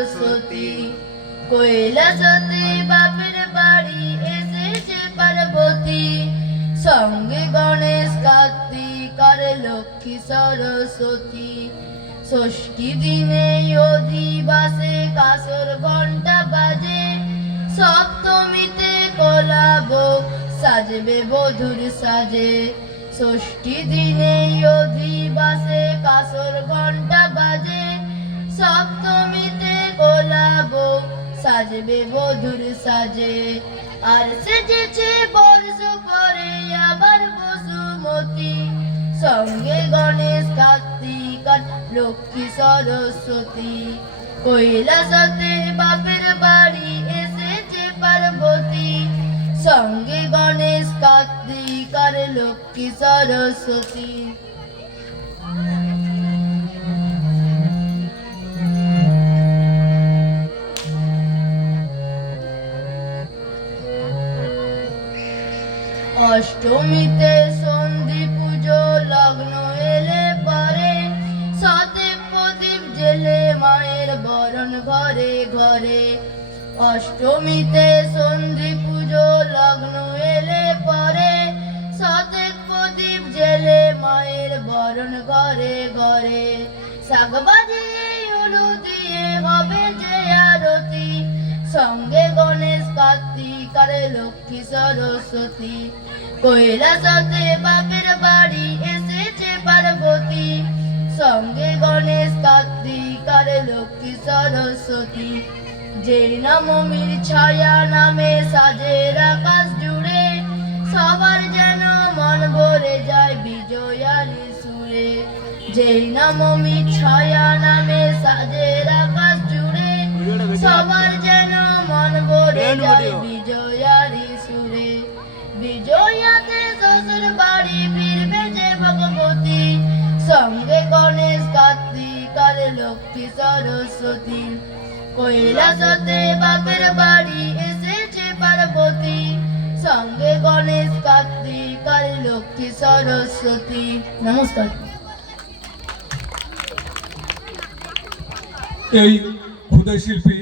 সরস্বতী। কৈলাসতে বাপের বাড়ি এসেছে পার্বতী, সঙ্গে গণেশ কার্তিক আর লক্ষ্মী সরস্বতী। ষষ্ঠী দিনে অধিবাসে কাসর ঘন্টা বাজে, সপ্তমীতে কলাবো সাজবে বধুর সাজে। ষষ্ঠী দিনে অধিবাসে কাসর ঘন্টা বাজে, সপ্তমীতে কলাবো সাজবে বধুর সাজে। আর সেজেছে বর্ষ পরে আবার বসুমতী, সঙ্গে গণেশ কার্তিক আর লক্ষ্মী সরস্বতী। কৈলাসতে বাপের বাড়ি এসেছে পার্বতী, সঙ্গে গণেশ কার্তিক আর লক্ষ্মী সরস্বতী। অষ্টমীতে সন্ধি পুজো লগ্ন এলে পরে, শতেক প্রদীপ জেলে মায়ের বরণ ঘরে ঘরে। অষ্টমীতে সন্ধি পুজো লগ্ন এলে পরে, শতেক প্রদীপ জেলে মায়ের বরণ ঘরে ঘরে। শাক বাজিয়ে উলু দিয়ে হবে যে আরতি, সঙ্গে গণেশ কার্তিক আর লক্ষ্মী সরস্বতী। কৈলাসতে বাপের বাড়ি এসেছে পার্বতী, সঙ্গে গণেশ কার্তিক আর লক্ষ্মী সরস্বতী। যে নবমীর ছায়া নামে সাজের আকাশ জুড়ে, সবার যেন মন ভরে যায় বিজয়ারী সুরে। যে নবমীর ছায়া নামে সাজের আকাশ জুড়ে, সবার যেন মন ভরে যায় বিজয়ারী সুরে। বিজয়াতে শ্বশুর বাড়ি ফিরবে যে ভগবতী, সঙ্গে গণেশ কার্তিক আর লক্ষ্মী সরস্বতী। কৈলাসতে বাপের বাড়ি এসেছে পার্বতী, সঙ্গে গণেশ কার্তিক আর লক্ষ্মী সরস্বতী। নমস্কার। এই ক্ষুদে শিল্পী